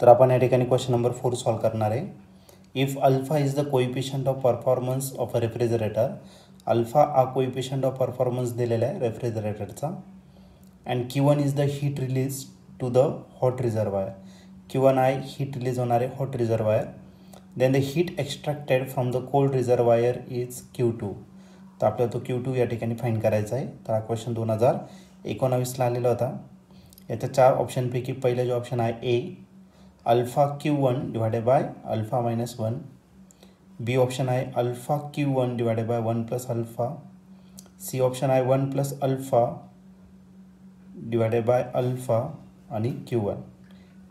तर आपण या ठिकाणी क्वेश्चन नंबर 4 सॉल्व करणार आहे. If alpha is the coefficient of performance of a refrigerator, alpha हा कोइफिशियंट ऑफ परफॉर्मन्स दिलेला आहे रेफ्रिजरेटरचा, and Q1 is the heat release to the hot reservoir. Q1 आहे हीट रिलीज होणारे hot reservoir. Then the heat extracted from the cold reservoir is Q2. तर आपल्याला तो Q2 या ठिकाणी फाईंड करायचा आहे. तर हा क्वेश्चन 2019ला आलेला होता. याच्या 4 ऑप्शनपैकी पहिला जो ऑप्शन आहे A, alpha Q1 divided by alpha minus 1. B option आहे alpha Q1 divided by 1 plus alpha. C option आहे 1 plus alpha divided by alpha आणि Q1.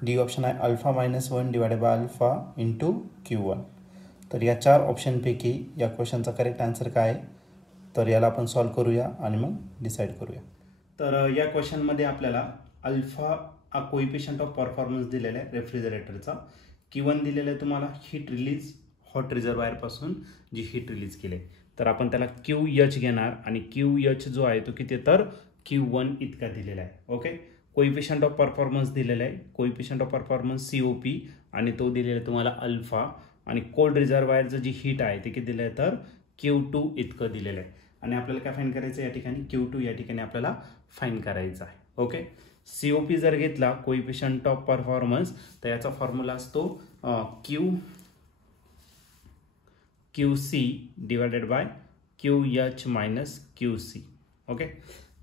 डी ऑप्शन आहे alpha minus 1 divided by alpha into Q1. तर या 4 ऑप्शनपैकी या क्वेश्चनचा correct answer काय आहे, तर याला आपण सॉल्व करूया आणि मग डिसाईड करूया. तर या क्वेश्चनमध्ये आपल्याला अल्फा हा कोइफिशियंट ऑफ परफॉर्मन्स दिलेला आहे रेफ्रिजरेटरचा. Q1 दिलेलं आहे तुम्हाला हीट रिलीज हॉट रिझर्वायरपासून जी हीट रिलीज केली आहे. तर आपण त्याला QH घेणार आणि QH जो आहे तो किती, तर Q1 इतका दिलेला आहे. ओके, कोइफिशियंट ऑफ परफॉर्मन्स दिलेला आहे, कोइफिशियंट ऑफ परफॉर्मन्स COP, आणि तो दिलेला आहे तुम्हाला अल्फा. आणि कोल्ड रिझर्वायरचं जी हीट आहे ते किती दिलं आहे, तर Q2 इतकं दिलेलं आहे. आणि आपल्याला काय फाईंड करायचं या ठिकाणी, Q2 या ठिकाणी आपल्याला फाईंड करायचं आहे. ओके, COP जर घेतला कोइफिशियंट ऑफ परफॉर्मन्स, तर याचा फॉर्म्युला असतो QC divided by QH minus QC. Okay,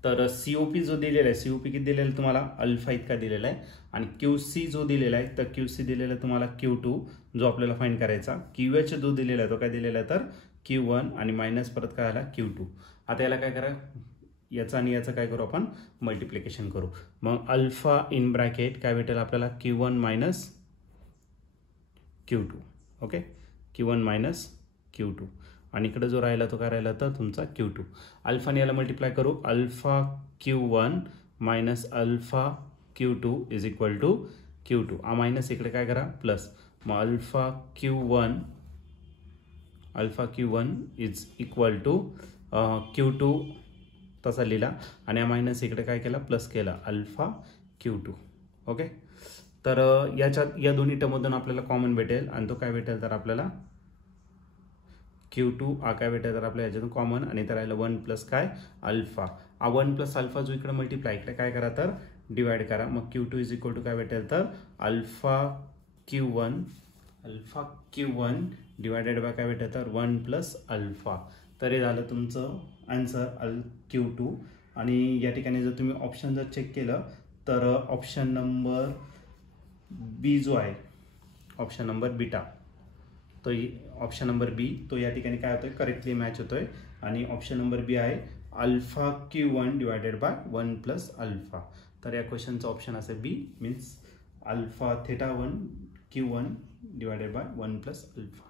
तर COP जो दिलेला आहे, COP किती दिलेला आहे तुम्हाला, अल्फा इतका दिलेला आहे. आणि QC जो दिलेला आहे, तर QC दिलेला आहे तुम्हाला Q2 जो आपल्याला फाईंड करायचा. QH जो दिलेला आहे तो काय दिलेला आहे, तर Q1 आणि मायनस परत काय आला Q2. आता याला काय करा, याचा आणि याचं काय करू आपण, मल्टिप्लिकेशन करू. मग अल्फा इन ब्रॅकेट काय भेटेल आपल्याला, Q1 minus Q2. Okay, Q1 minus Q2, आणि इकडे जो राहिला तो काय राहिला, तर तुमचा Q2. अल्फाने याला मल्टिप्लाय करू, alpha Q1 minus alpha Q2 is equal to Q2. हा मायनस इकडे काय करा प्लस, मग alpha Q1 is equal to Q2 तसा लिहिला, आणि हा मायनस इकडे काय केला, प्लस केला, अल्फा Q2. ओके, तर याच्यात या दोन्ही टर्ममधून आपल्याला कॉमन भेटेल, आणि तो काय भेटेल, तर आपल्याला Q2 हा काय भेटेल, तर आपल्या याच्यातून कॉमन, आणि तर राहिलं 1 प्लस काय अल्फा. हा 1 प्लस अल्फा जो इकडे मल्टिप्लाय, इकडे काय करा, तर डिवाइड करा. मग Q2 इज इक्वल टू काय भेटेल, तर अल्फा Q1 डिवायडेड बाय काय भेटेल, तर 1 प्लस अल्फा. तर हे झालं तुमचं आन्सर Q2. आणि या ठिकाणी जर तुम्ही ऑप्शन जर चेक केलं, तर ऑप्शन नंबर बी जो आहे, ऑप्शन नंबर बीटा, तो ऑप्शन नंबर बी तो या ठिकाणी काय होतोय, करेक्टली मॅच होतोय. आणि ऑप्शन नंबर बी आहे alpha Q1 divided by 1 plus alpha. तर या क्वेश्चनचा ऑप्शन असेल B, means alpha theta 1 Q1 divided by 1 plus alpha.